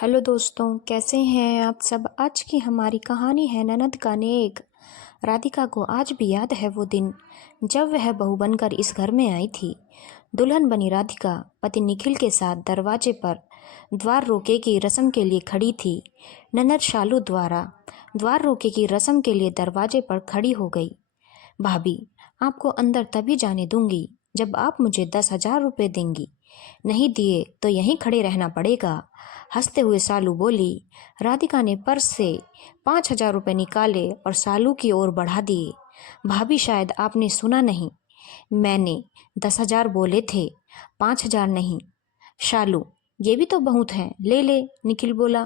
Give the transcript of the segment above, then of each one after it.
Hello दोस्तों, कैसे हैं आप सब। आज की हमारी कहानी है ननद का नेक। राधिका को आज भी याद है वो दिन जब वह बहू बनकर इस घर में आई थी। दुल्हन बनी राधिका पति निखिल के साथ दरवाजे पर द्वार रोके की रस्म के लिए खड़ी थी। ननद शालू द्वारा द्वार रोके की रस्म के लिए दरवाजे पर खड़ी हो गई। भाभी, आपको अंदर तभी जाने दूंगी जब आप मुझे 10,000 रुपये देंगी, नहीं दिए तो यहीं खड़े रहना पड़ेगा। हंसते हुए सालू बोली। राधिका ने पर्स से 5,000 रुपये निकाले और सालू की ओर बढ़ा दिए। भाभी, शायद आपने सुना नहीं, मैंने 10,000 बोले थे, 5,000 नहीं। शालू, ये भी तो बहुत है, ले ले, निखिल बोला।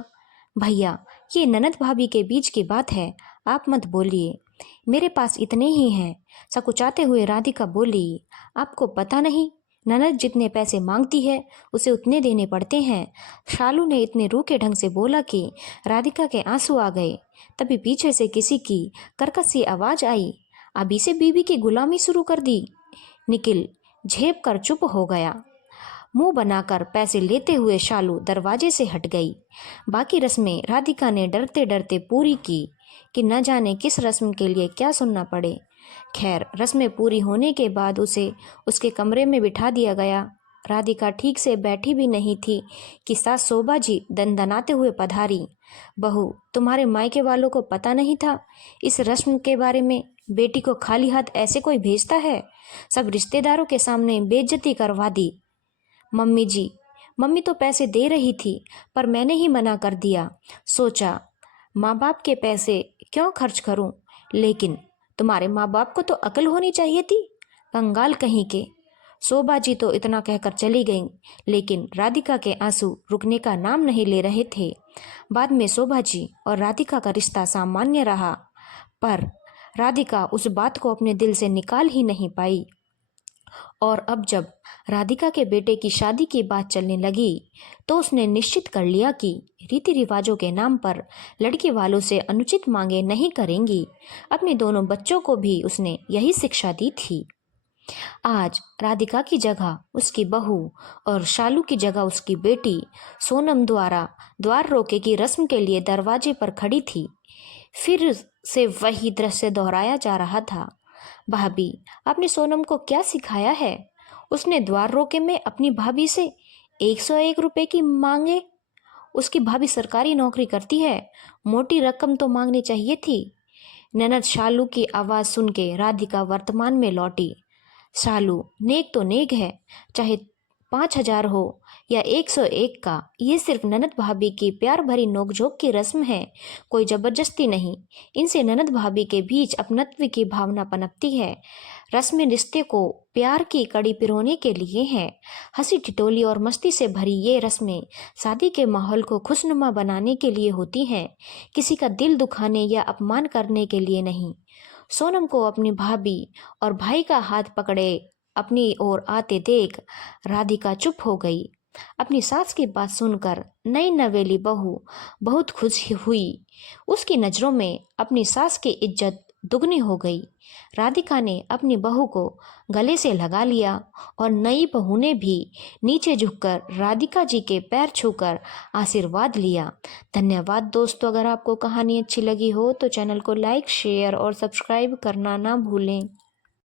भैया, ये ननद भाभी के बीच की बात है, आप मत बोलिए, मेरे पास इतने ही हैं। सकुचाते हुए राधिका बोली। आपको पता नहीं, ननद जितने पैसे मांगती है उसे उतने देने पड़ते हैं। शालू ने इतने रूखे ढंग से बोला कि राधिका के आंसू आ गए। तभी पीछे से किसी की कर्कश सी आवाज आई। अभी से बीवी की गुलामी शुरू कर दी। निखिल झेप कर चुप हो गया। मुंह बनाकर पैसे लेते हुए शालू दरवाजे से हट गई। बाकी रस्में राधिका ने डरते डरते पूरी की कि न जाने किस रस्म के लिए क्या सुनना पड़े। खैर, रस्में पूरी होने के बाद उसे उसके कमरे में बिठा दिया गया। राधिका ठीक से बैठी भी नहीं थी कि सास शोभा जी दनदनाते हुए पधारी। बहू, तुम्हारे मायके वालों को पता नहीं था इस रस्म के बारे में? बेटी को खाली हाथ ऐसे कोई भेजता है? सब रिश्तेदारों के सामने बेइज्जती करवा दी। मम्मी जी, मम्मी तो पैसे दे रही थी, पर मैंने ही मना कर दिया। सोचा माँ बाप के पैसे क्यों खर्च करूं, लेकिन तुम्हारे माँ बाप को तो अकल होनी चाहिए थी, कंगाल कहीं के। शोभा जी तो इतना कहकर चली गईं, लेकिन राधिका के आंसू रुकने का नाम नहीं ले रहे थे। बाद में शोभा जी और राधिका का रिश्ता सामान्य रहा, पर राधिका उस बात को अपने दिल से निकाल ही नहीं पाई। और अब जब राधिका के बेटे की शादी की बात चलने लगी तो उसने निश्चित कर लिया कि रीति रिवाजों के नाम पर लड़के वालों से अनुचित मांगे नहीं करेंगी। अपने दोनों बच्चों को भी उसने यही शिक्षा दी थी। आज राधिका की जगह उसकी बहू और शालू की जगह उसकी बेटी सोनम द्वारा द्वार रोके की रस्म के लिए दरवाजे पर खड़ी थी। फिर से वही दृश्य दोहराया जा रहा था। भाभी, आपने सोनम को क्या सिखाया है? उसने द्वार रोके में अपनी भाभी से 101 रुपए की मांगे। उसकी भाभी सरकारी नौकरी करती है, मोटी रकम तो मांगनी चाहिए थी। ननद शालू की आवाज सुन के राधिका वर्तमान में लौटी। शालू, नेक तो नेक है, चाहे 5,000 हो या 101 का, ये सिर्फ ननद भाभी की प्यार भरी नोकझोंक की रस्म है, कोई जबरदस्ती नहीं। इनसे ननद भाभी के बीच अपनत्व की भावना पनपती है। रस्में रिश्ते को प्यार की कड़ी पिरोने के लिए हैं। हंसी ठिठोली और मस्ती से भरी ये रस्में शादी के माहौल को खुशनुमा बनाने के लिए होती हैं, किसी का दिल दुखाने या अपमान करने के लिए नहीं। सोनम को अपनी भाभी और भाई का हाथ पकड़े अपनी ओर आते देख राधिका चुप हो गई। अपनी सास की बात सुनकर नई नवेली बहू बहुत खुश हुई। उसकी नज़रों में अपनी सास की इज्जत दुगनी हो गई। राधिका ने अपनी बहू को गले से लगा लिया और नई बहू ने भी नीचे झुककर राधिका जी के पैर छूकर आशीर्वाद लिया। धन्यवाद दोस्तों। अगर आपको कहानी अच्छी लगी हो तो चैनल को लाइक, शेयर और सब्सक्राइब करना ना भूलें।